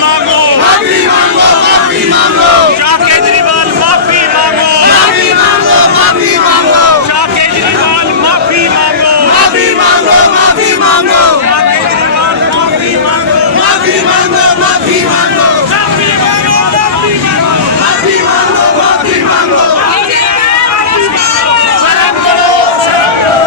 मांगो, माफी मांगो, माफी मांगो, शाह केजरीवाल माफी मांगो, माफी मांगो, माफी मांगो, शाह केजरीवाल माफी मांगो, माफी मांगो, माफी मांगो, शाह केजरीवाल माफी मांगो, माफी मांगो, माफी मांगो, माफी मांगो, माफी मांगो, माफी मांगो, माफी मांगो, शर्म करो, शर्म करो,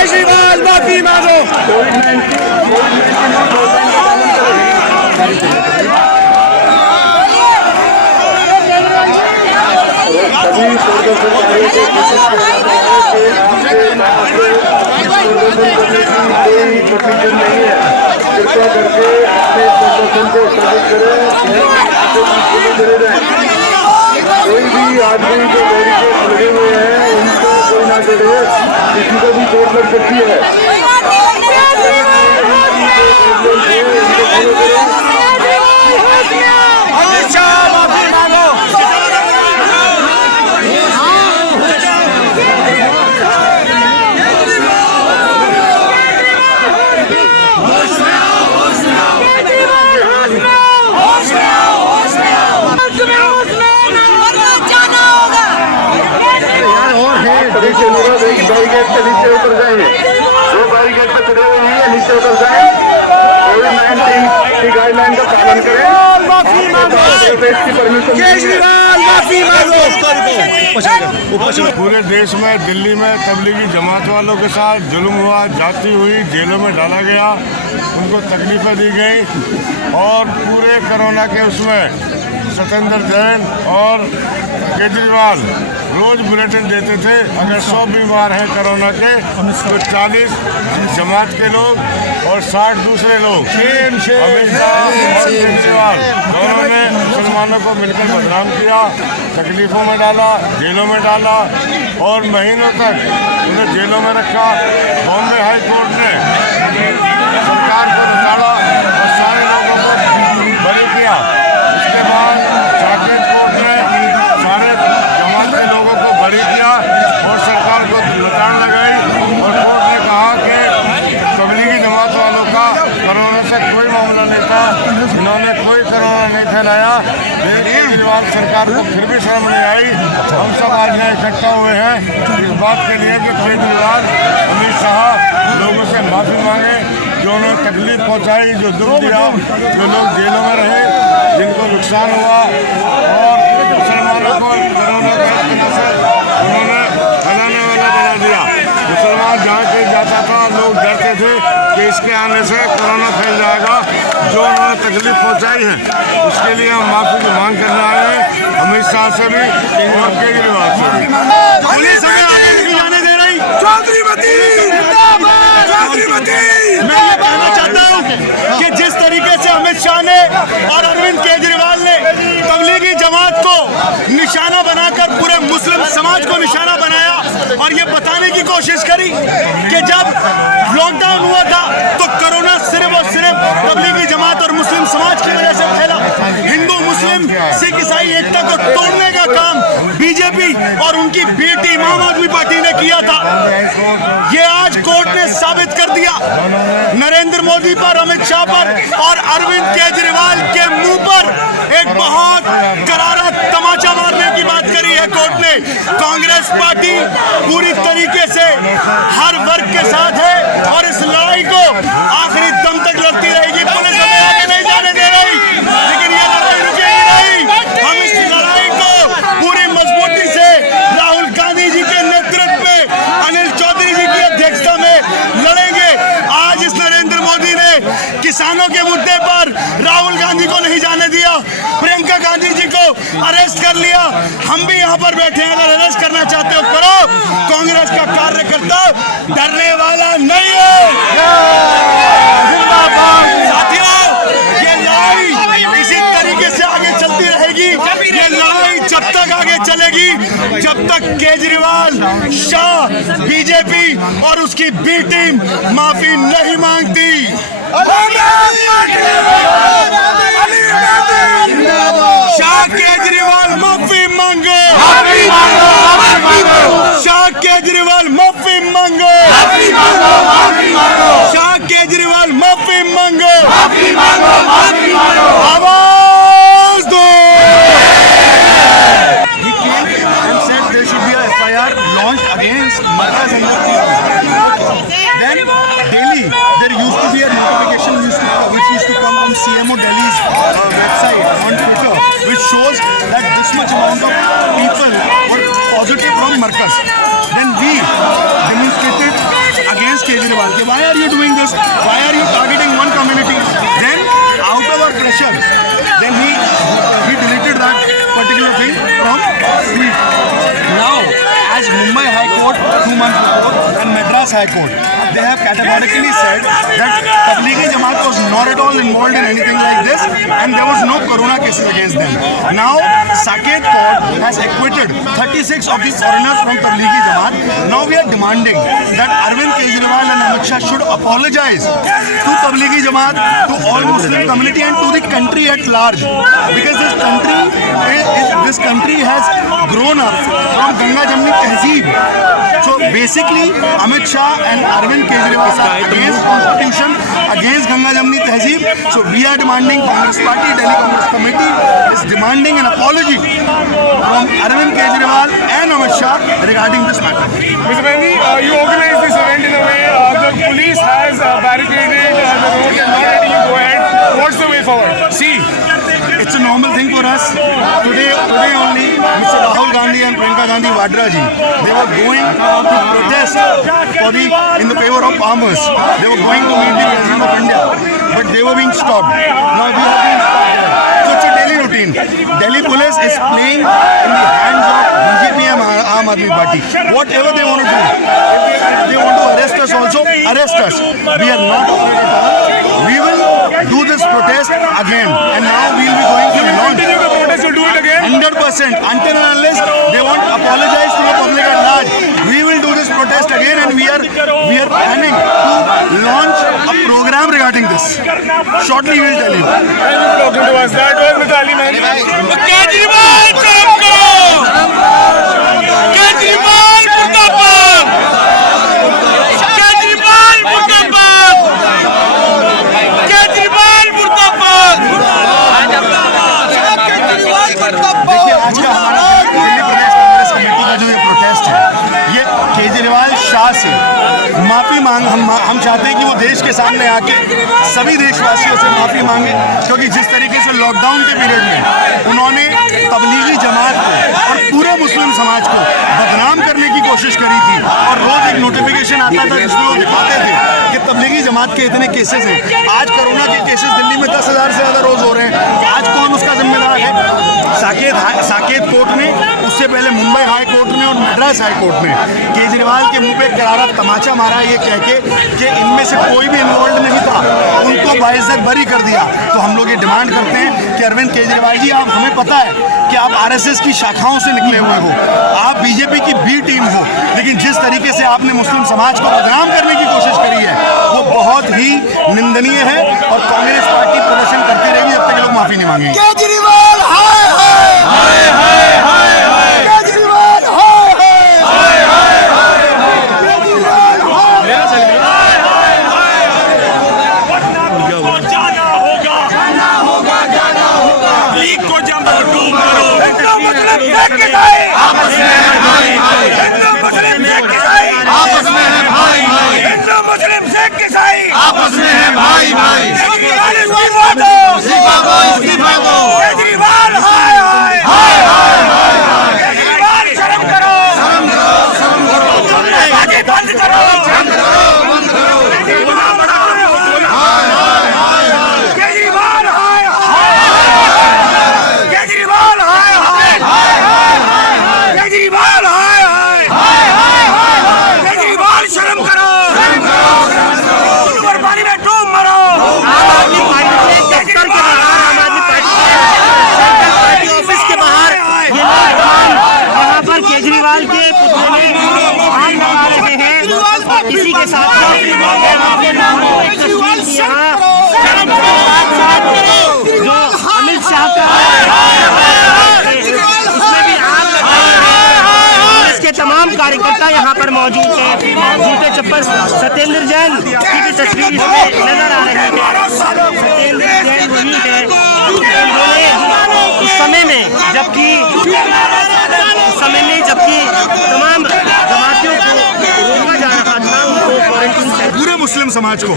केजरीवाल माफी मांगो। सभी प्रदर्शनकारियों कोई प्रोसीजर नहीं है। कृपया करके अपने प्रदर्शन को स्थगित करें। कोई भी आदमी जो बैरिकेड लगे हुए हैं उनको कोई ना करे, किसी को भी चोट लग सकती है। अमित शाह माफी मांगो। बैरिकेड से नीचे उतर जाएंगे, जो बैरिकेड पे चढ़े हुए हैं नीचे उतर जाए। कोविड-19 की गाइडलाइन का पालन करें। केजरीवाल माफी मांगो। पूरे देश में दिल्ली में तबलीगी जमात वालों के साथ जुल्म हुआ, जाति हुई, जेलों में डाला गया, उनको तकलीफें दी गई। और पूरे कोरोना के उसमें सत्येंद्र जैन और केजरीवाल रोज बुलेटिन देते थे, अगर 100 बीमार हैं कोरोना के तो 40 जमात के लोग और 60 दूसरे लोग। अमित शाह और केजरीवाल दोनों ने मुसलमानों को मिलकर बदनाम किया, तकलीफों में डाला, जेलों में डाला और महीनों तक उन्हें जेलों में रखा। बॉम्बे हाई कोर्ट ने सरकार को निकाला और सारे लोगों को बरी किया। उसके बाद साकेत कोर्ट ने सारे जमात के लोगों को बरी किया और सरकार को लताड़ लगाई और कोर्ट ने कहा कि तबलीगी जमात वालों का कोरोना से कोई मामला नहीं था, इन्होंने कोई कोरोना नहीं फैलाया। केजरीवाल सरकार को फिर भी शर्म नहीं आई। हम सब आज यहाँ इकट्ठा हुए हैं इस बात के लिए कि केजरीवाल अमित शाह लोगों से माफ़ी मांगे, जो उन्हें तकलीफ पहुँचाई, जो दुख दिया, जो लोग जेलों में रहे, जिनको नुकसान हुआ और मुसलमानों को कोरोना से उन्होंने फैलाने वाला बना दिया। मुसलमान जहाँ कहीं जाता था लोग डरते थे कि इसके आने से कोरोना फैल जाएगा। जो उन्होंने तकलीफ पहुँचाई है उसके लिए हम माफ़ी की मांग करने आए हैं, अमित शाह से भी और केजरीवाल से भी। पुलिस हमें आगे नहीं जाने दे रही। मैं ये कहना चाहता हूँ कि जिस तरीके से अमित शाह ने और अरविंद केजरीवाल ने तबलीगी जमात को निशाना बनाकर पूरे मुस्लिम समाज को निशाना बनाया और ये बताने की कोशिश करी कि जब लॉकडाउन हुआ था तो कोरोना सिर्फ और सिर्फ तबलीगी जमात और मुस्लिम समाज की वजह से फैला। हिंदू मुस्लिम सिख ईसाई एकता को तोड़ने का काम बीजेपी और उनकी बेटी आम आदमी पार्टी ने किया था। ये आज कोर्ट ने साबित कर दिया। नरेंद्र मोदी पर, अमित शाह पर और अरविंद केजरीवाल के मुंह पर एक बहुत करारा तमाचा मारने की बात करी है कोर्ट ने। कांग्रेस पार्टी पूरी तरीके से हर वर्ग के साथ है और इस लड़ाई को आखिरी दम तक लड़ती रहेगी। पुलिस हमें आगे नहीं जाने दे रही, लेकिन ये लड़ाई रुकेगी नहीं। हम इस लड़ाई को पूरी मजबूती से राहुल गांधी जी के नेतृत्व में, अनिल चौधरी जी की अध्यक्षता में लड़ेंगे। आज इस नरेंद्र मोदी ने किसानों के मुद्दे पर राहुल गांधी को नहीं जाने दिया, प्रियंका गांधी जी को अरेस्ट कर लिया। हम भी यहाँ पर बैठे हैं, अगर अरेस्ट करना चाहते हो करो। कांग्रेस का कार्यकर्ता डरने वाला नहीं है। साथियों, ये लड़ाई इसी तरीके से आगे चलती रहेगी। ये लड़ाई जब तक आगे चलेगी जब तक केजरीवाल, शाह, बीजेपी और उसकी बी टीम माफी नहीं मांगती। शाह केजरीवाल माफी मांगो, शाह केजरीवाल माफी मांगो, शाह केजरीवाल माफी मांगो, आवाज दो। There should be a FIR launched against Markaz and then Delhi, there used to be a notification which used to come from CMO Delhi's website on Twitter, which shows that this much amount of people were positive from Markaz. Then we demonstrated against Kejriwal, why are you doing this? Why are you targeting one community? Then, out of our pressure, then he deleted that particular thing from tweet. Now, as Mumbai High Court 2 months before and Madras High Court, they have categorically said that Tablighi Jamaat was not at all involved in anything like this and there was no corona cases against them. Now, Saket Court has acquitted 36 of the foreigners from Tablighi Jamaat. Now we are demanding that Arvind Kejriwal and Amit Shah should apologize to Tablighi Jamaat, to all Muslim community and to the country at large. Because this country has grown up from Ganga Jamni Tehzeeb. So basically, Amit Shah and Arvind Kejriwal are against Constitution, against Ganga Jamni Tehzeeb. So we are demanding, Congress Party, Delhi Congress Committee is demanding an apology from Arvind Kejriwal and Amit Shah regarding this matter. Mr. Gandhi, you organized this event in a way, the police has barricaded the road and not letting you go ahead. What's the way forward? See, it's a normal thing for us. Today only, Mr. Rahul Gandhi and Priyanka Gandhi Vadra ji, they were going to protest in the favor of farmers. They were going to meet the President of India, but they were being stopped. Now we have been stopped here. So it's a daily routine. Delhi police is playing in the hands of BJP and Aam Aadmi Party. Whatever they want to do. If they want to arrest us also, arrest us. We are not afraid at all. We will do this protest again. And now we will be going to launch. Continue the protest, you'll do it again? 100%. Until and unless they want to apologize to the public at large, we will do this protest again, and we are planning to launch a program regarding this. Shortly we will tell you. Thank you for talking to us. That was Mr. Ali Mehdi. Kejriwal शर्म करो केजरीवाल मुर्दाबाद केजरीवाल मुर्दाबाद केजरीवाल मुर्दाबाद देखिए, आज का हमारा दिल्ली प्रदेश Congress committee का जो ये प्रोटेस्ट है, ये केजरीवाल शाह से माफी मांग हम चाहते हैं कि वो देश के सामने आके सभी देशवासियों से माफी मांगे, क्योंकि जिस तरीके से लॉकडाउन के पीरियड में उन्होंने तबलीगी जमात को और पूरे मुस्लिम समाज को बदनाम करने की कोशिश करी थी और रोज एक नोटिफिकेशन आता था जिसमें वो दिखाते थे कि तबलीगी जमात के इतने केसेस हैं। आज कोरोना के केसेस दिल्ली में 10,000 से ज़्यादा रोज हो रहे हैं। आज कौन उसका जिम्मेदार है? साकेत कोर्ट ने, उससे पहले मुंबई हाई कोर्ट ने और मद्रास हाई कोर्ट ने केजरीवाल के मुंह पे करारा तमाचा मारा ये कह के कि इनमें से कोई भी इन्वॉल्व नहीं था, उनको बाइज्जत बरी कर दिया। तो हम लोग ये डिमांड करते हैं कि अरविंद केजरीवाल जी, आप, हमें पता है कि आप आरएसएस की शाखाओं से निकले हुए हो, आप बीजेपी की बी टीम हो, लेकिन जिस तरीके से आपने मुस्लिम समाज को बदनाम करने की कोशिश करी है वो बहुत ही निंदनीय है और कांग्रेस पार्टी प्रदर्शन करती रहेगी जब तक लोग माफी नहीं मांगेंगे। केजरीवाल हाय हाय हाय हाय हाय केजरीवाल हाय हाय हाय हाय केजरीवाल जाना होगा लीग को जमा डूब करो हिंदू मुस्लिम एक किसाई आपस में है भाई भाई हिंदू मुस्लिम एक किसाई आपस में है भाई भाई हिंदू मुस्लिम एक किसाई आपस में है भाई भाई केजरीवाल इस्तीफा दो केजरीवाल हाय हाय हाय हाय केजरीवाल शर्म करो आगे बंद करो केजरीवाल हाय केजरीवाल हाय केजरीवाल हाय केजरीवाल शर्म करो पानी में डूब मरो। आम आदमी पार्टी के दफ्तर के बाहर, आम आदमी पार्टी ऑफिस के बाहर ये नौजवान वहाँ पर केजरीवाल के पुतले में हाथ लगा रहे हैं और इसी के साथ जो अमित शाह का उसमें भी आग लगा है। इसके तमाम कार्यकर्ता यहाँ पर मौजूद हैं। जूते चप्पल सत्येंद्र जैन की भी तस्वीर इसमें नजर आ रही है। सत्येंद्र जैन वही है उस समय में जबकि तमाम जमातियों को रोका जा रहा था, उनको क्वारंटीन से पूरे मुस्लिम समाज को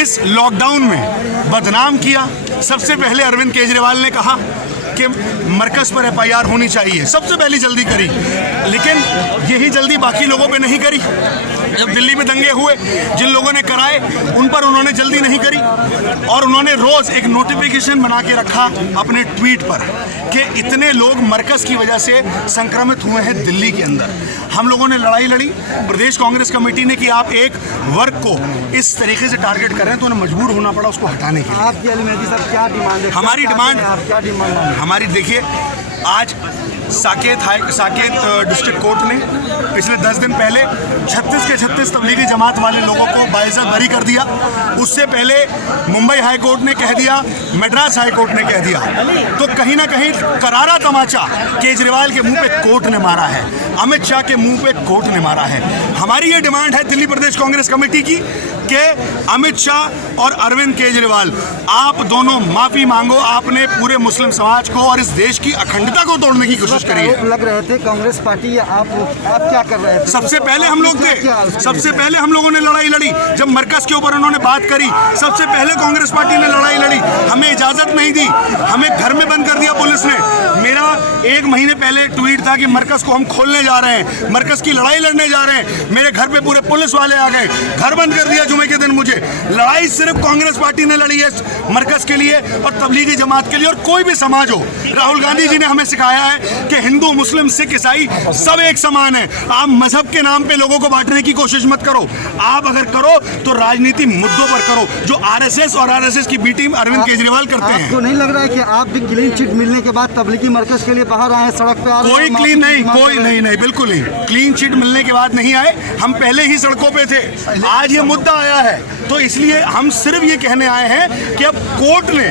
इस लॉकडाउन में बदनाम किया। सबसे पहले अरविंद केजरीवाल ने कहा कि मरकज पर FIR होनी चाहिए, सबसे पहले जल्दी करी, लेकिन यही जल्दी बाकी लोगों पे नहीं करी। जब दिल्ली में दंगे हुए, जिन लोगों ने कराए उन पर उन्होंने जल्दी नहीं करी, और उन्होंने रोज एक नोटिफिकेशन बना के रखा अपने ट्वीट पर कि इतने लोग मरकज की वजह से संक्रमित हुए हैं दिल्ली के अंदर। हम लोगों ने लड़ाई लड़ी, प्रदेश कांग्रेस कमेटी ने कि आप एक वर्ग को इस तरीके से टारगेट कर रहे हैं, तो उन्हें मजबूर होना पड़ा उसको हटाने के लिए। आपकी अली मेहदी साहब क्या डिमांड है? हमारी डिमांड, आप क्या डिमांड है? हमारी देखिए, आज साकेत डिस्ट्रिक्ट कोर्ट ने पिछले 10 दिन पहले 36 के 36 तबलीगी जमात वाले लोगों को बाइज्जत बरी कर दिया। उससे पहले मुंबई हाई कोर्ट ने कह दिया, मद्रास हाई कोर्ट ने कह दिया। तो कहीं ना कहीं करारा तमाचा केजरीवाल के मुंह पे कोर्ट ने मारा है, अमित शाह के मुंह पे कोर्ट ने मारा है। हमारी ये डिमांड है दिल्ली प्रदेश कांग्रेस कमेटी की कि अमित शाह और अरविंद केजरीवाल, आप दोनों माफी मांगो। आपने पूरे मुस्लिम समाज को और इस देश की अखंडता को तोड़ने की कोशिश करी है। लग रहे थे कांग्रेस पार्टी या आप क्या कर रहे थे? सबसे पहले हम लोग थे, सबसे पहले हम लोगों ने लड़ाई लड़ी। जब मरकज के ऊपर उन्होंने बात करी, सबसे पहले कांग्रेस पार्टी ने लड़ाई लड़ी। हमें इजाजत नहीं दी, हमें घर में बंद कर दिया पुलिस ने। मेरा 1 महीने पहले ट्वीट था कि मरकज को हम खोलने जा रहे हैं, मरकज की लड़ाई लड़ने जा रहे हैं। मेरे घर पे पूरे पुलिस वाले आ गए, घर बंद कर दिया जुमे के दिन मुझे। लड़ाई सिर्फ कांग्रेस पार्टी ने लड़ी है मरकज के लिए और तबलीगी जमात के लिए, और कोई भी समाज हो। राहुल गांधी जी ने हमें सिखाया है कि हिंदू, मुस्लिम, सिख, ईसाई सब एक समान है। आप मजहब के नाम पे लोगों को बांटने की कोशिश मत करो। आप अगर करो तो राजनीति मुद्दों पर करो, जो आरएसएस और आरएसएस की बी टीम अरविंद केजरीवाल करते हैं। आपको नहीं लग रहा है कि आप भी क्लीन चिट मिलने के बाद तबलीगी मरकज के लिए बाहर आए, सड़क पे आ रहे हैं? कोई क्लीन नहीं, कोई नहीं, बिल्कुल नहीं। क्लीन चिट मिलने के बाद नहीं आए, हम पहले ही सड़कों पे थे। आज ये मुद्दा आया है तो इसलिए हम सिर्फ ये कहने आए हैं कि अब कोर्ट ने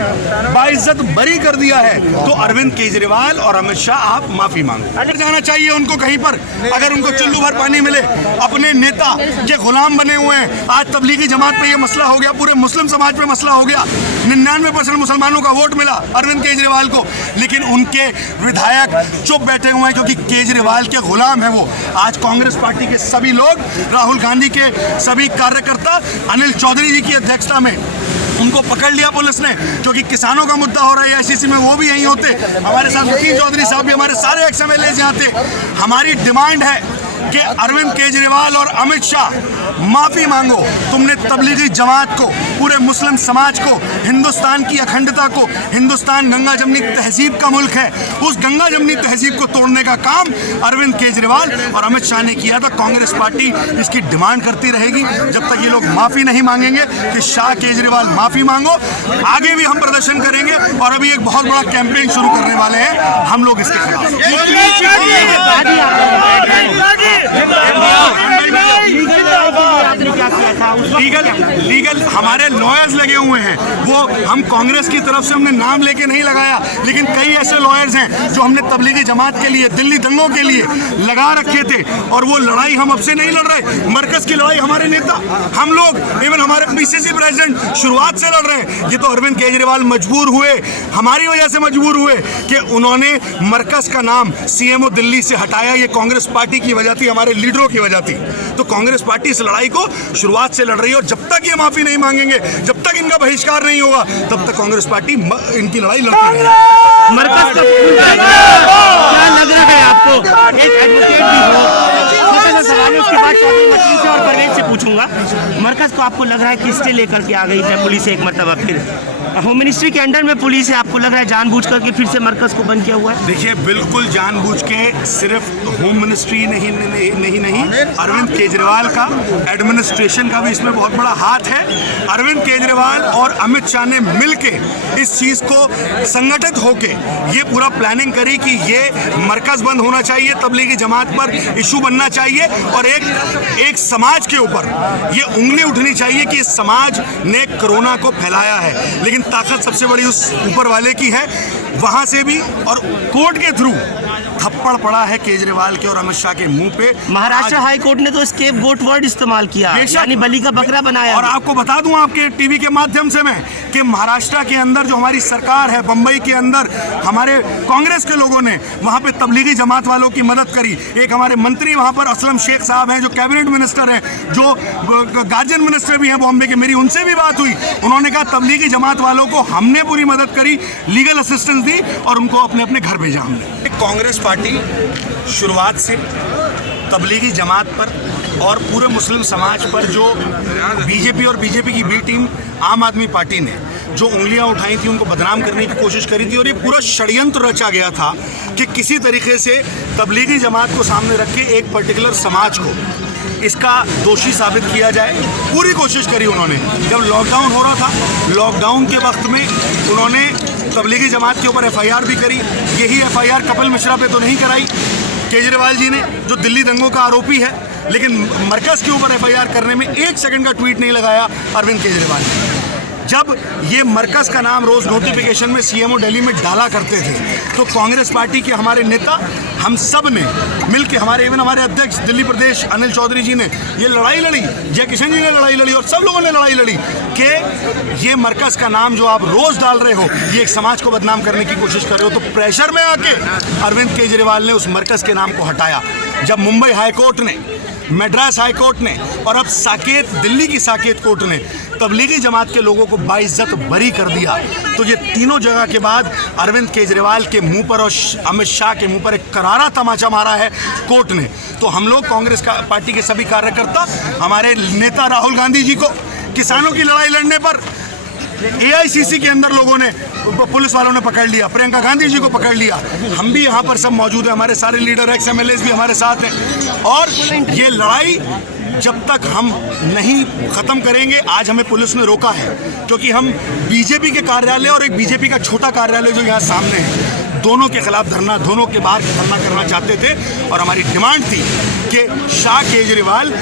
बाइज्जत बरी कर दिया है, तो अरविंद केजरीवाल और अमित शाह आप माफी मांगो। जाना चाहिए उनको कहीं पर, अगर उनको चुल्लू भर पानी मिले। अपने नेता के गुलाम बने हुए हैं। आज तबलीगी जमात पे ये मसला हो गया, पूरे मुस्लिम समाज पे मसला हो गया। 99% मुसलमानों का वोट मिला अरविंद केजरीवाल को, लेकिन उनके विधायक चुप बैठे हुए हैं क्योंकि केजरीवाल के गुलाम है वो। आज कांग्रेस पार्टी के सभी लोग, राहुल गांधी के सभी कार्यकर्ता, अनिल चौधरी जी की अध्यक्षता में उनको पकड़ लिया पुलिस ने, क्योंकि किसानों का मुद्दा हो रहा है ICC में, वो भी यहीं होते। हमारे साथ वकील चौधरी साहब भी, हमारे सारे XMLA यहाँ थे। हमारी डिमांड है कि अरविंद केजरीवाल और अमित शाह माफी मांगो। तुमने तबलीगी जमात को, पूरे मुस्लिम समाज को, हिंदुस्तान की अखंडता को, हिंदुस्तान गंगा जमनी तहजीब का मुल्क है, उस गंगा जमनी तहजीब को तोड़ने का काम अरविंद केजरीवाल और अमित शाह ने किया था। कांग्रेस पार्टी इसकी डिमांड करती रहेगी जब तक ये लोग माफी नहीं मांगेंगे कि शाह केजरीवाल माफी मांगो। आगे भी हम प्रदर्शन करेंगे और अभी एक बहुत बड़ा कैंपेन शुरू करने वाले हैं हम लोग इसके खिलाफ। लीगल हमारे लॉयर्स लगे हुए हैं, वो हम कांग्रेस की तरफ से हमने नाम लेके नहीं लगाया, लेकिन कई ऐसे लॉयर्स हैं जो हमने तबलीगी जमात के लिए, दिल्ली दंगों के लिए लगा रखे थे, और वो लड़ाई हम अब से नहीं लड़ रहे। मरकज की लड़ाई हमारे नेता, हम लोग, इवन हमारे PCC प्रेसिडेंट शुरुआत से लड़ रहे हैं। ये तो अरविंद केजरीवाल मजबूर हुए, हमारी वजह से मजबूर हुए कि उन्होंने मरकज का नाम CMO दिल्ली से हटाया। ये कांग्रेस पार्टी की वजह थी, हमारे लीडरों की वजह थी। तो कांग्रेस पार्टी इस लड़ाई को शुरुआत से लड़ रही है, और जब तक ये माफी नहीं मांगेंगे, जब तक इनका बहिष्कार नहीं होगा, तब तक कांग्रेस पार्टी इनकी लड़ाई लड़ती रहेगी। मरकज का क्या लग रहा है आपको? एक एडवोकेट भी हो, सवाल उसके बाद चौधरी से और परवेज से पूछूंगा। मरकज को आपको लग रहा है किससे लेकर के आ गई है पुलिस एक मरतबा फिर? होम मिनिस्ट्री के अंडर में पुलिस है, आपको लग रहा है जानबूझ करके फिर से मरकज को बंद किया हुआ है? देखिए, बिल्कुल जानबूझ के सिर्फ होम मिनिस्ट्री नहीं, अरविंद केजरीवाल का एडमिनिस्ट्रेशन का भी इसमें बहुत बड़ा हाथ है। अरविंद केजरीवाल और अमित शाह ने मिलके इस चीज को संगठित होके ये पूरा प्लानिंग करी कि ये मरकज बंद होना चाहिए, तबलीगी जमात पर इशू बनना चाहिए, और एक समाज के ऊपर ये उंगली उठनी चाहिए कि इस समाज ने कोरोना को फैलाया है। लेकिन ताकत सबसे बड़ी उस ऊपर वाले की है, वहां से भी और कोर्ट के थ्रू थप्पड़ पड़ा है केजरीवाल के और अमित शाह के मुंह पे। महाराष्ट्र हाई कोर्ट ने तो स्केप गोट वर्ड इस्तेमाल किया, यानी बलि का बकरा बनाया। और आपको बता दूं आपके टीवी के माध्यम से मैं कि महाराष्ट्र के अंदर जो हमारी सरकार है, बम्बई के अंदर हमारे कांग्रेस के लोगों ने वहाँ पे तबलीगी जमात वालों की मदद करी। एक हमारे मंत्री वहाँ पर असलम शेख साहब हैं जो कैबिनेट मिनिस्टर हैं, जो गार्जियन मिनिस्टर भी हैं बॉम्बे के, मेरी उनसे भी बात हुई। उन्होंने कहा तबलीगी जमात वालों को हमने पूरी मदद करी, लीगल असिस्टेंस दी और उनको अपने अपने घर भेजा हमने। कांग्रेस पार्टी शुरुआत से तबलीगी जमात पर और पूरे मुस्लिम समाज पर जो बीजेपी और बीजेपी की बी टीम आम आदमी पार्टी ने जो उंगलियां उठाई थी, उनको बदनाम करने की कोशिश करी थी और ये पूरा षड्यंत्र रचा गया था कि किसी तरीके से तबलीगी जमात को सामने रख के एक पर्टिकुलर समाज को इसका दोषी साबित किया जाए। पूरी कोशिश करी उन्होंने। जब लॉकडाउन हो रहा था, लॉकडाउन के वक्त में उन्होंने तबलीगी जमात के ऊपर FIR भी करी। यही FIR कपिल मिश्रा पे तो नहीं कराई केजरीवाल जी ने, जो दिल्ली दंगों का आरोपी है, लेकिन मरकज के ऊपर FIR करने में 1 सेकंड का ट्वीट नहीं लगाया अरविंद केजरीवाल ने। जब ये मरकज का नाम रोज नोटिफिकेशन में CMO दिल्ली में डाला करते थे तो कांग्रेस पार्टी के हमारे नेता हम सब ने मिलकर, हमारे अध्यक्ष दिल्ली प्रदेश अनिल चौधरी जी ने ये लड़ाई लड़ी, जय किशन जी ने लड़ाई लड़ी और सब लोगों ने लड़ाई लड़ी कि ये मरकज का नाम जो आप रोज डाल रहे हो, ये एक समाज को बदनाम करने की कोशिश कर रहे हो। तो प्रेशर में आके अरविंद केजरीवाल ने उस मरकज के नाम को हटाया। जब मुंबई हाई कोर्ट ने, मद्रास हाई कोर्ट ने और अब साकेत, दिल्ली की साकेत कोर्ट ने तबलीगी जमात के लोगों को बाइज्जत बरी कर दिया, तो ये तीनों जगह के बाद अरविंद केजरीवाल के मुंह पर और अमित शाह के मुंह पर एक करारा तमाचा मारा है कोर्ट ने। तो हम लोग कांग्रेस पार्टी के सभी कार्यकर्ता, हमारे नेता राहुल गांधी जी को किसानों की लड़ाई लड़ने पर AICC के अंदर लोगों ने, पुलिस वालों ने पकड़ लिया, प्रियंका गांधी जी को पकड़ लिया। हम भी यहाँ पर सब मौजूद हैं, हमारे सारे लीडर XMLAs भी हमारे साथ हैं और ये लड़ाई जब तक हम नहीं ख़त्म करेंगे, आज हमें पुलिस ने रोका है क्योंकि हम बीजेपी के कार्यालय और एक बीजेपी का छोटा कार्यालय जो यहाँ सामने है, दोनों के खिलाफ धरना, दोनों के बाहर धरना करना चाहते थे और हमारी डिमांड थी कि शाह केजरीवाल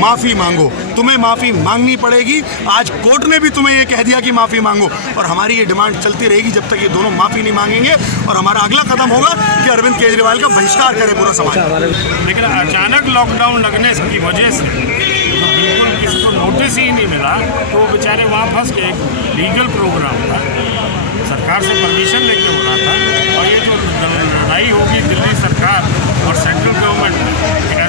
माफ़ी मांगो, तुम्हें माफ़ी मांगनी पड़ेगी। आज कोर्ट ने भी तुम्हें ये कह दिया कि माफ़ी मांगो और हमारी ये डिमांड चलती रहेगी जब तक ये दोनों माफ़ी नहीं मांगेंगे और हमारा अगला कदम होगा कि अरविंद केजरीवाल का बहिष्कार करे पूरा समाज। लेकिन अचानक लॉकडाउन लगने की वजह से तो बिल्कुल किसी को नोटिस ही नहीं मिला, तो बेचारे वहाँ फंस के, एक लीगल प्रोग्राम था, सरकार से परमिशन लेके हो रहा था और ये जो लड़ाई होगी दिल्ली सरकार और सेंट्रल गवर्नमेंट,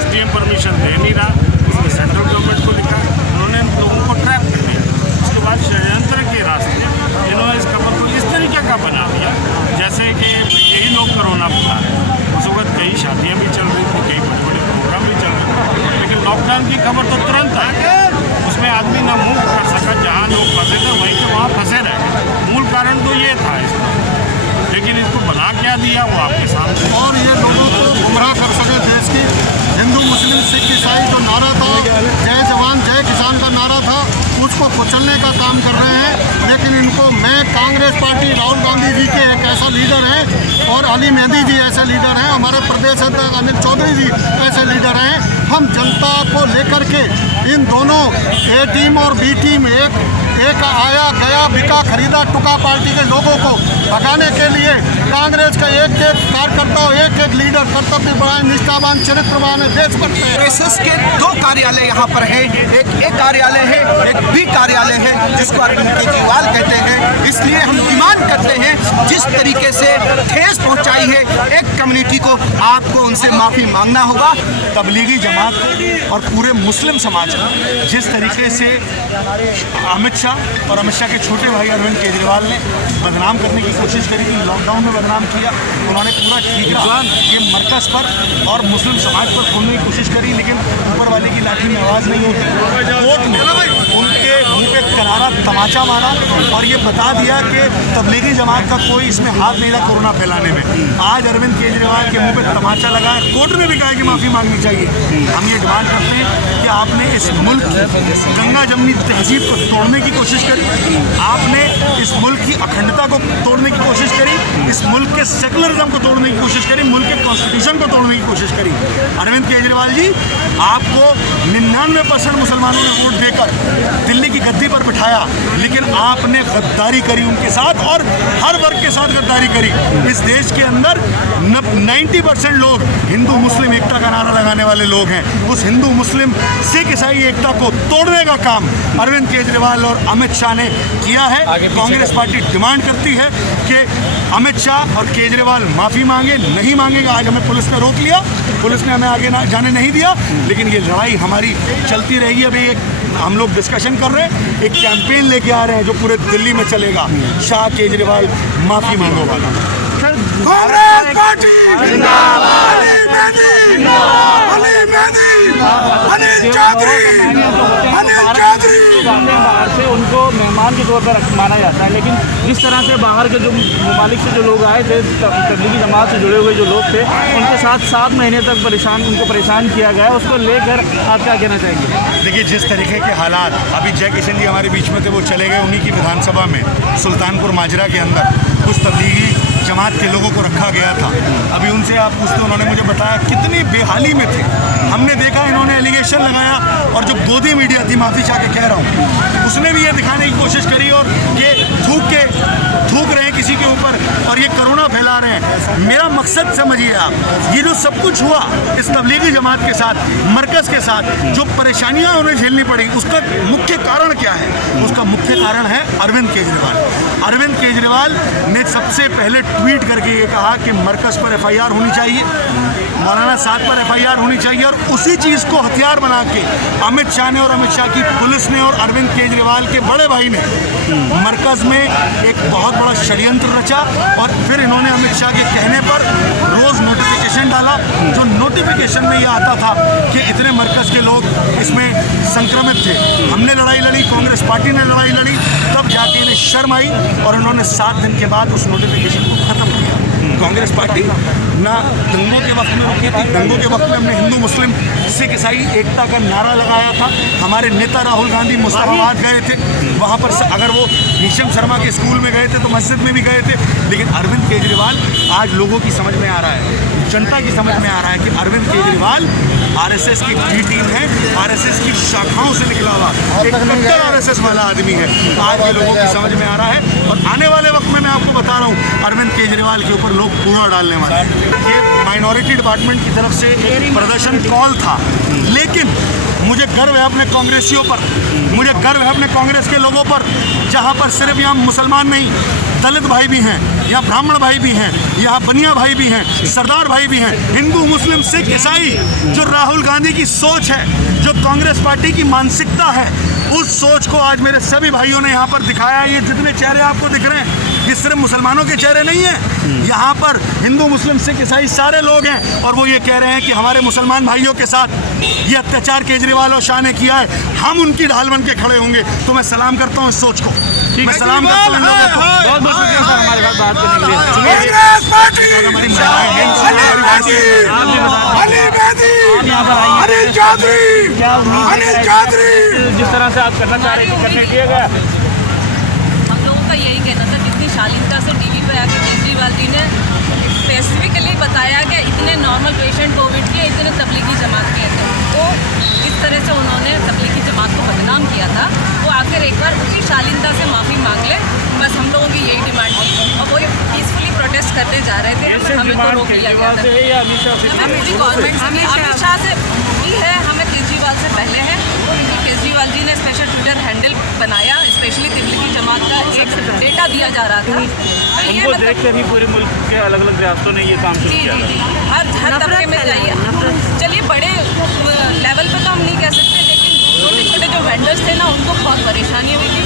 SDM परमिशन दे नहीं रहा, इसलिए सेंट्रल गवर्नमेंट को लिखा, उन्होंने इन लोगों को ट्रैप कर दिया। उसके बाद षड्यंत्र के रास्ते इन्होंने इस खबर को इस तरीके का बना दिया जैसे कि यही लोग कोरोना बता रहे हैं। उस वक्त कई शादियाँ भी चल रही थी, कई बड़े बड़े प्रोग्राम भी चल रहे थे, लेकिन लॉकडाउन की खबर तो तुरंत आई, उसमें आदमी ना मूव कर सका, जहाँ लोग फंसे थे वहीं के वहाँ फंसे रहे। मूल कारण तो ये था इसका, लेकिन इसको बना क्या दिया वो आपके सामने। और ये लोगों को गुमराह कर सके देश की, हिंदू मुस्लिम सिख ईसाई जो नारा था, जय जवान जय किसान का नारा था, उसको कुचलने का काम कर रहे हैं। लेकिन इनको, मैं कांग्रेस पार्टी, राहुल गांधी जी के एक ऐसा लीडर हैं और अली मेहंदी जी ऐसे लीडर हैं, हमारे प्रदेश अध्यक्ष अनिल चौधरी जी ऐसे लीडर हैं। हम जनता को लेकर के इन दोनों A टीम और B टीम एक आया गया बिका खरीदा टुका पार्टी के लोगों को भगाने के लिए कांग्रेस का एक कार्यकर्ता, एक लीडर कर्तव्य बढ़ाए, निष्ठावान, चरित्रवान, देशभक्त है। एसएस के 2 कार्यालय यहाँ पर है, एक A कार्यालय है, एक B कार्यालय है, जिसको अरविंद केजरीवाल कहते हैं। इसलिए हम डिमांड करते हैं, जिस तरीके से ठेस पहुँचाई है एक कम्युनिटी को, आपको उनसे माफ़ी मांगना होगा। तबलीगी जमात और पूरे मुस्लिम समाज को जिस तरीके से अमित शाह और अमित शाह के छोटे भाई अरविंद केजरीवाल ने बदनाम करने की कोशिश करी थी, लॉकडाउन में बदनाम किया, उन्होंने पूरा ठीकरा ये मरकज पर और मुस्लिम समाज पर खोलने की कोशिश करी, लेकिन ऊपर वाले की लाठी में आवाज़ नहीं होती। कोर्ट ने उनके मुंह पे करारा तमाचा मारा और ये बता दिया कि तबलीगी जमात का कोई इसमें हाथ नहीं था कोरोना फैलाने में। आज अरविंद केजरीवाल के मुंह पे तमाचा लगा, कोर्ट ने भी कहा कि माफ़ी मांगनी चाहिए। हम ये डिमांड करते हैं कि आपने इस मुल्क की गंगा जमनी तहजीब को तोड़ने की कोशिश करी, आपने इस मुल्क की अखंडता को तोड़ने की कोशिश करी, इस मुल्क के सेकुलरिज्म को तोड़ने की कोशिश करी, मुल्क के कॉन्स्टिट्यूशन को तोड़ने की कोशिश करी। अरविंद केजरीवाल जी, आपको 99% मुसलमानों ने वोट देकर दिल्ली की गद्दी पर बिठाया दिखाया, लेकिन आपने गद्दारी करी उनके साथ और हर वर्ग के साथ गद्दारी करी। इस देश के अंदर 90% लोग हिंदू मुस्लिम एकता का नारा लगाने वाले लोग हैं। उस हिंदू मुस्लिम सिख ईसाई एकता को तोड़ने का काम अरविंद केजरीवाल और अमित शाह ने किया है। कांग्रेस पार्टी डिमांड करती है कि अमित शाह और केजरीवाल माफ़ी मांगे। नहीं मांगेगा, आज हमें पुलिस ने रोक लिया, पुलिस ने हमें आगे जाने नहीं दिया, लेकिन ये लड़ाई हमारी चलती रहेगी। अभी एक हम लोग डिस्कशन कर रहे हैं, एक कैंपेन लेके आ रहे हैं जो पूरे दिल्ली में चलेगा, शाह केजरीवाल माफ़ी मांगो वाला। कांग्रेस पार्टी जिंदाबाद, अनिल चौधरी बाहर से उनको मेहमान के तौर पर माना जाता है, लेकिन जिस तरह से बाहर के जो ममालिक से जो लोग आए थे, तबलीगी जमात से जुड़े हुए जो लोग थे, उनके साथ 7 महीने तक उनको परेशान किया गया, उसको लेकर आप क्या कहना चाहेंगे? देखिए, जिस तरीके के हालात अभी जय किशन जी हमारे बीच में थे, वो चले गए, उन्हीं की विधानसभा में सुल्तानपुर माजरा के अंदर कुछ तबलीगी जमात के लोगों को रखा गया था। अभी उनसे आप पूछते, उन्होंने मुझे बताया कितनी बेहाली में थे। हमने देखा इन्होंने एलिगेशन लगाया, और जो गोदी मीडिया थी, माफ़ी चाह के कह रहा हूँ, उसने भी ये दिखाने की कोशिश करी और ये थूक रहे हैं किसी के ऊपर और ये कोरोना फैला रहे हैं। मेरा मकसद समझिए आप, ये जो सब कुछ हुआ इस तबलीगी जमात के साथ, मरकज़ के साथ, जो परेशानियाँ उन्हें झेलनी पड़ी, उसका मुख्य कारण क्या है? उसका मुख्य कारण है अरविंद केजरीवाल। अरविंद केजरीवाल ने सबसे पहले ट्वीट करके ये कहा कि मरकज़ पर FIR होनी चाहिए, मौलाना साद पर FIR होनी चाहिए, और उसी चीज़ को हथियार बना के अमित शाह ने और अमित शाह की पुलिस ने और अरविंद केजरीवाल के बड़े भाई ने मरकज़ में एक बहुत बड़ा षड्यंत्र रचा, और फिर इन्होंने अमित शाह के कहने पर रोज़ नोटिफिकेशन डाला, जो नोटिफिकेशन में ये आता था कि इतने मरकज़ के लोग इसमें संक्रमित थे। हमने लड़ाई लड़ी, कांग्रेस पार्टी ने लड़ाई लड़ी, तब जाके इन्हें शर्म आई और इन्होंने 7 दिन के बाद उस नोटिफिकेशन को ख़त्म किया। कांग्रेस पार्टी ना दंगों के वक्त में रुकी थी। दंगों के वक्त में हमने हिंदू मुस्लिम सिख ईसाई एकता का नारा लगाया था। हमारे नेता राहुल गांधी मुस्लिमाबाद गए थे, वहाँ पर अगर वो नीशम शर्मा के स्कूल में गए थे तो मस्जिद में भी गए थे। लेकिन अरविंद केजरीवाल, आज लोगों की समझ में आ रहा है, जनता की समझ में आ रहा है कि अरविंद केजरीवाल RSS की बी टीम है, RSS की शाखाओं से निकला हुआ एक कट्टर RSS वाला आदमी है। आज ये लोगों की समझ में आ रहा है, और आने वाले वक्त में मैं आपको बता रहा हूँ, अरविंद केजरीवाल के ऊपर लोग कूड़ा डालने वाले हैं। ये माइनॉरिटी डिपार्टमेंट की तरफ से एक प्रदर्शन कॉल था, लेकिन मुझे गर्व है अपने कांग्रेसियों पर, मुझे गर्व है अपने कांग्रेस के लोगों पर, जहाँ पर सिर्फ यहाँ मुसलमान नहीं, दलित भाई भी हैं, यहाँ ब्राह्मण भाई भी हैं, यहाँ बनिया भाई भी हैं, सरदार भाई भी हैं, हिंदू मुस्लिम सिख ईसाई। जो राहुल गांधी की सोच है, जो कांग्रेस पार्टी की मानसिकता है, उस सोच को आज मेरे सभी भाइयों ने यहाँ पर दिखाया। ये जितने चेहरे आपको दिख रहे हैं, ये सिर्फ मुसलमानों के चेहरे नहीं हैं, यहाँ पर हिंदू मुस्लिम सिख ईसाई सारे लोग हैं, और वो ये कह रहे हैं कि हमारे मुसलमान भाइयों के साथ ये अत्याचार केजरीवाल और शाह ने किया है, हम उनकी ढाल बन के खड़े होंगे। तो मैं सलाम करता हूँ इस सोच को, मैं सलाम करता हूँ इन लोगों को। बहुत बहुत शुक्रिया सर हमारे साथ बात करने के लिए। कांग्रेस पार्टी अनिल चौधरी जिस तरह से आप करना चाह रहे हैं, करने दिया गया। हम लोगों का यही कहना था, जितनी शालीनता से टीवी पर आकर केजरीवाल जी ने स्पेसिफिकली बताया कि इतने नॉर्मल पेशेंट कोविड के, इतने तबलीगी जमात के थे, तो जिस तरह से उन्होंने तबलीगी जमात को बदनाम किया था, वो आकर एक बार उसी शालीनता से माफ़ी मांग ले। बस हम लोगों की यही डिमांड थी, और वो पीसफुली प्रोटेस्ट करने जा रहे थे, हमें तो रोक लिया गया था। हमें पूरी गवर्नमेंट से, अमित शाह से भी है, हमें केजरीवाल से पहले है, क्योंकि केजरीवाल जी ने स्पेशल ट्विटर हैंडल बनाया, स्पेशली तबलीगी जमात का एक डेटा दिया जा रहा था। तो ये उनको देख कर ही पूरे मुल्क के अलग अलग रियासतों ने ये काम शुरू किया। हर तबके में जाइए। चलिए, बड़े लेवल पे तो हम नहीं कह सकते, लेकिन छोटे छोटे जो वेंडर्स थे ना, उनको बहुत परेशानी हुई थी,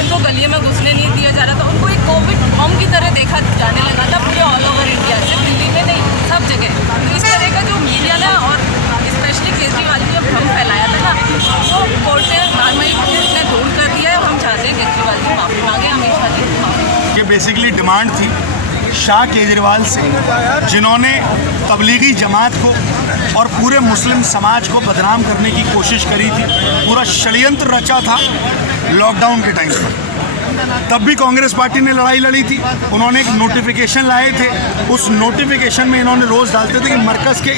उनको गलियों में घुसने नहीं दिया जा रहा था, उनको एक कोविड बम की तरह देखा जाने लगा था पूरे ऑल ओवर इंडिया, सिर्फ दिल्ली में नहीं, सब जगह। तो इस तरह का जो मीडिया ने और स्पेशली केजरीवाल जी ने भ्रम फैलाया था ना, वो कोर्ट ने कार्रवाई ने ढूंढ कर दिया है। हम चाहते हैं केजरीवाल जी माफ़ी मांगे, हमेशा जी माफ़ी। ये बेसिकली डिमांड थी शाह केजरीवाल से, जिन्होंने तबलीगी जमात को और पूरे मुस्लिम समाज को बदनाम करने की कोशिश करी थी, पूरा षड्यंत्र रचा था। लॉकडाउन के टाइम पर, तब भी कांग्रेस पार्टी ने लड़ाई लड़ी थी। उन्होंने एक नोटिफिकेशन लाए थे, उस नोटिफिकेशन में इन्होंने रोज़ डालते थे कि मरकज़ के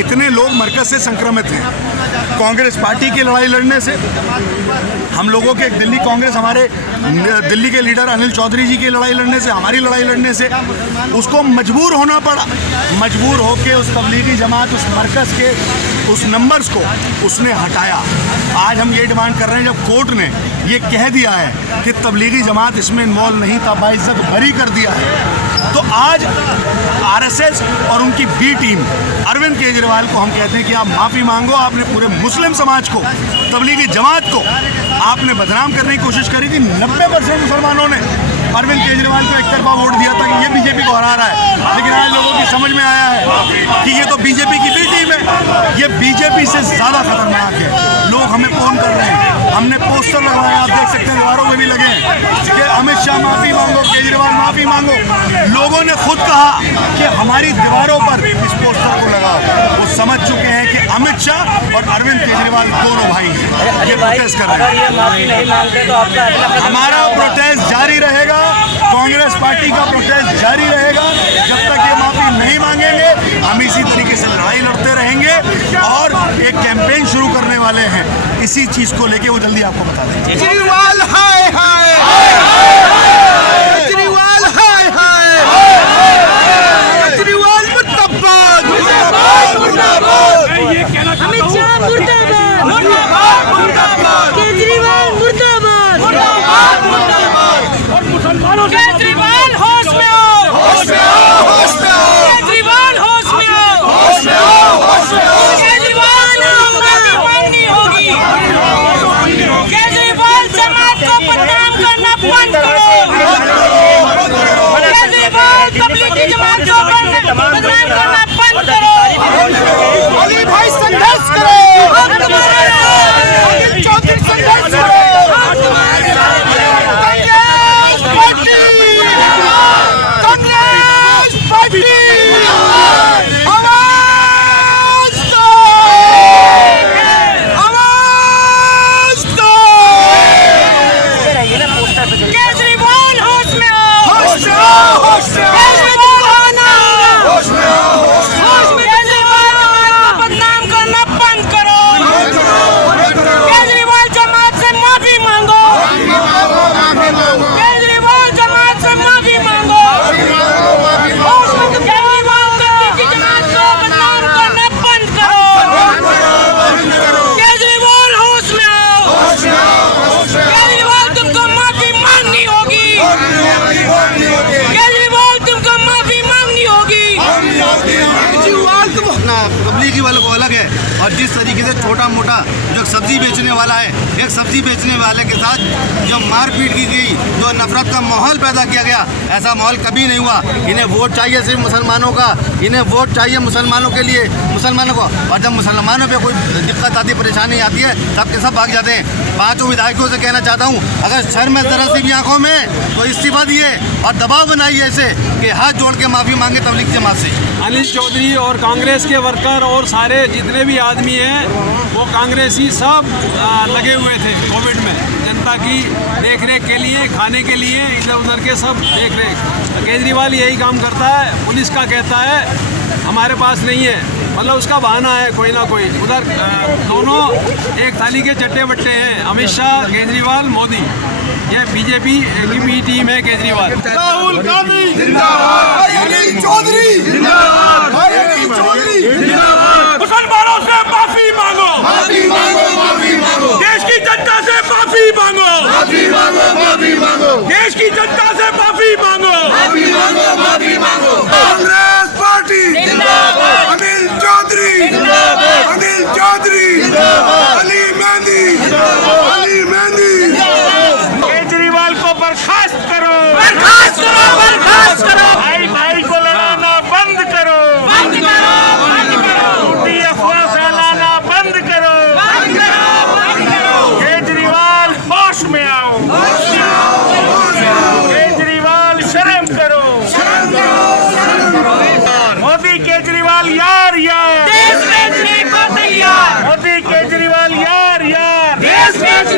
इतने लोग मरकज़ से संक्रमित हैं। कांग्रेस पार्टी की लड़ाई लड़ने से, हम लोगों के दिल्ली कांग्रेस, हमारे दिल्ली के लीडर अनिल चौधरी जी की लड़ाई लड़ने से, हमारी लड़ाई लड़ने से उसको मजबूर होना पड़ा। मजबूर होकर उस तबलीगी जमात, उस मरकज़ के उस नंबर्स को उसने हटाया। आज हम ये डिमांड कर रहे हैं, जब कोर्ट ने ये कह दिया है कि तबलीगी जमात इसमें इन्वॉल्व नहीं था, बाइज्जत बरी कर दिया है, तो आज आरएसएस और उनकी बी टीम अरविंद केजरीवाल को हम कहते हैं कि आप माफ़ी मांगो। आपने पूरे मुस्लिम समाज को, तबलीगी जमात को आपने बदनाम करने की कोशिश करी थी। 90% मुसलमानों ने अरविंद केजरीवाल को एक तरफा वोट दिया था कि ये बीजेपी को हरा रहा है, लेकिन आज लोगों की समझ में आया है कि ये तो बीजेपी की बी टीम है, ये बीजेपी से ज़्यादा खतरनाक है। लोग हमें फोन कर रहे हैं, हमने पोस्टर लगवाए, आप देख सकते हैं दीवारों में भी लगे हैं कि अमित शाह माफ़ी मांगो, केजरीवाल माफ़ी मांगो। लोगों ने खुद कहा कि हमारी दीवारों पर इस पोस्टर को लगाओ। वो समझ चुके हैं कि अमित शाह और अरविंद केजरीवाल दोनों भाई हैं। ये प्रोटेस्ट कर रहे हैं। हमारा प्रोटेस्ट जारी रहेगा, कांग्रेस पार्टी का प्रोटेस्ट जारी रहेगा जब तक ये माफ़ी नहीं मांगेंगे। हम इसी तरीके से लड़ाई लड़ते रहेंगे और एक कैंपेन शुरू करने वाले हैं इसी चीज़ को लेके, वो जल्दी आपको बता देंगे। केजरीवाल हाय हाय, केजरीवाल हाय हाय, केजरीवाल मुर्दाबाद, अमित शाह मुर्दाबाद, केजरीवाल मुर्दाबाद, केजरीवाल होश में आओ, होश में आओ, होश में आओ, केजरीवाल होश में आओ, होश में आओ, होश में आओ, केजरीवाल माफी मांगनी होगी, केजरीवाल जमात को बदनाम करना बंद करो, केजरीवाल तबलीगी जमात को बदनाम करना बंद करो। अली भाई संघर्ष करो, अनिल चौधरी संघर्ष करो, कांग्रेस पार्टी, कांग्रेस पार्टी, आवाज दो, आवाज दो। केजरीवाल होश में आओ, होश में आओ, होश में आओ, केजरीवाल आना, होश में आओ, होश में, केजरीवाल जमात को बदनाम करना बंद करो, केजरीवाल जमात से माफी मांगो, केजरीवाल जमात से माफी मांगो, केजरीवाल तबलीगी जमात को बदनाम करना बंद करो, केजरीवाल होश में आओ, केजरीवाल तुमको माफी मांगनी होगी, केजरीवाल तुमको माफी मांगनी होगी। केजरीवाल तो तबलीगी वालों को अलग है, और जिस तरीके से छोटा मोटा जो सब्जी बेचने वाला है, एक सब्जी बेचने वाले के साथ जो मारपीट की गई, जो नफरत का माहौल पैदा किया गया, ऐसा माहौल कभी नहीं हुआ। इन्हें वोट चाहिए सिर्फ मुसलमानों का, इन्हें वोट चाहिए मुसलमानों के लिए, मुसलमानों को। और जब मुसलमानों पे कोई दिक्कत आती, परेशानी आती है, सब के सब भाग जाते हैं। 5 विधायकों से कहना चाहता हूँ, अगर शर्म में जरा सी भी आंखों में, तो इस्तीफा दिए और दबाव बनाइए ऐसे कि हाथ जोड़ के माफ़ी मांगे तबलीग जमात से। अनिल चौधरी और कांग्रेस के वर्कर और सारे जितने भी आदमी हैं वो कांग्रेसी सब लगे हुए थे कोविड में, जनता की देख रेख के लिए, खाने के लिए, इधर उधर के सब देख रेख। केजरीवाल यही काम करता है, पुलिस का कहता है हमारे पास नहीं है, मतलब उसका बहाना है कोई ना कोई। उधर दोनों एक थाली के चट्टे बट्टे हैं, अमित शाह, केजरीवाल, मोदी। ये बीजेपी की भी टीम है केजरीवाल। राहुल गांधी जिंदाबाद, अनिल चौधरी जिंदाबाद, अनिल चौधरी जिंदाबाद। मुसलमानों से माफी मांगो, माफी मांगो, माफी मांगो। देश की जनता से माफी मांगो, माफी मांगो, माफी मांगो। देश की जनता से माफी मांगो, माफी मांगो, माफी मांगो। कांग्रेस पार्टी जिंदाबाद, अनिल चौधरी जिंदाबाद, अनिल चौधरी जिंदाबाद, अली मेहंदी जिंदाबाद, अली मेहंदी। केजरीवाल को बर्खास्त करो, बर्खास्त करो, बर्खास्त करो। भाई भाई को लड़ाना बंद करो, बंद करो, बंद करो। झूठी अफवाह फैलाना बंद करो, बंद करो, बंद करो। केजरीवाल होश में आओ, होश में आओ, होश में आओ। केजरीवाल शर्म करो, शर्म करो, शर्म करो। मोदी केजरीवाल यार यार, देश बेचने को तैयार। मोदी केजरीवाल यार यार, देश बेचने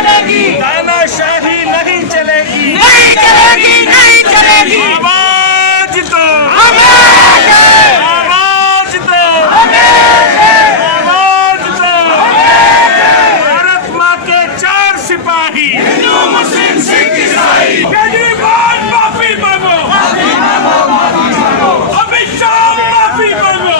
चलेगी, तानाशाही नहीं चलेगी, नहीं चलेगी, नहीं चलेगी। आवाज दो, आवाज दो, आवाज दो। भारत माँ के 4 सिपाही, हिंदू मुस्लिम सिख ईसाई, केजरीवाल माफी मांगो, अमित शाह माफी मांगो,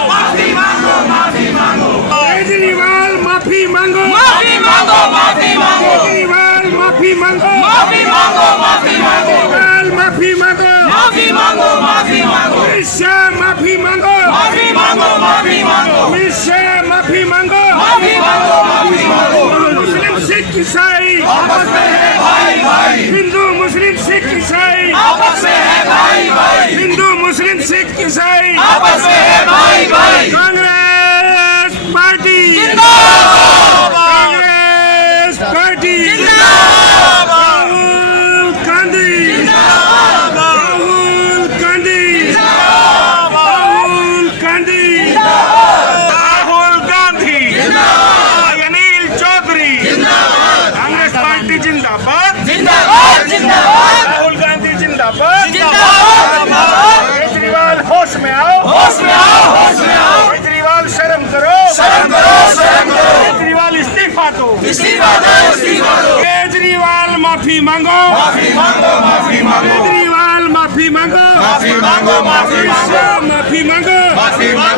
केजरीवाल माफी मांगो, माफी मांगो, माफी मांगो, केजरीवाल माफी मांगो, माफी मांगो, माफी मांगो, केजरीवाल माफी मांगो, माफी मांगो, माफी मांगो, अमित शाह माफी मांगो, माफी मांगो, माफी मांगो, अमित शाह माफी मांगो, माफी मांगो, माफी मांगो। मुस्लिम सिख ईसाई आपस में है भाई भाई, हिंदू मुस्लिम सिख ईसाई आपस में है भाई भाई, हिंदू मुस्लिम सिख ईसाई आपस में है भाई भाई। कांग्रेस पार्टी जिंदाबाद, कांग्रेस पार्टी जिंदाबाद, राहुल गांधी राहुल गांधी राहुल गांधी राहुल गांधी अनिल चौधरी कांग्रेस पार्टी जिंदाबाद जिंदाबाद, जिंदाबाद, राहुल गांधी जिंदाबाद जिंदाबाद। केजरीवाल होश में आओ, होश में आओ, होश में आओ, केजरीवाल शर्म करो, शर्म करो, शर्म करो, केजरीवाल इस्तीफा दो, इस्तीफा दो, इस्तीफा दो, केजरीवाल माफी मांगो, माफी मांगो, माफी मांगो, केजरीवाल माफी मांगो, माफी मांगो, माफी मांगो, माफी मांगो, माफी मांगो।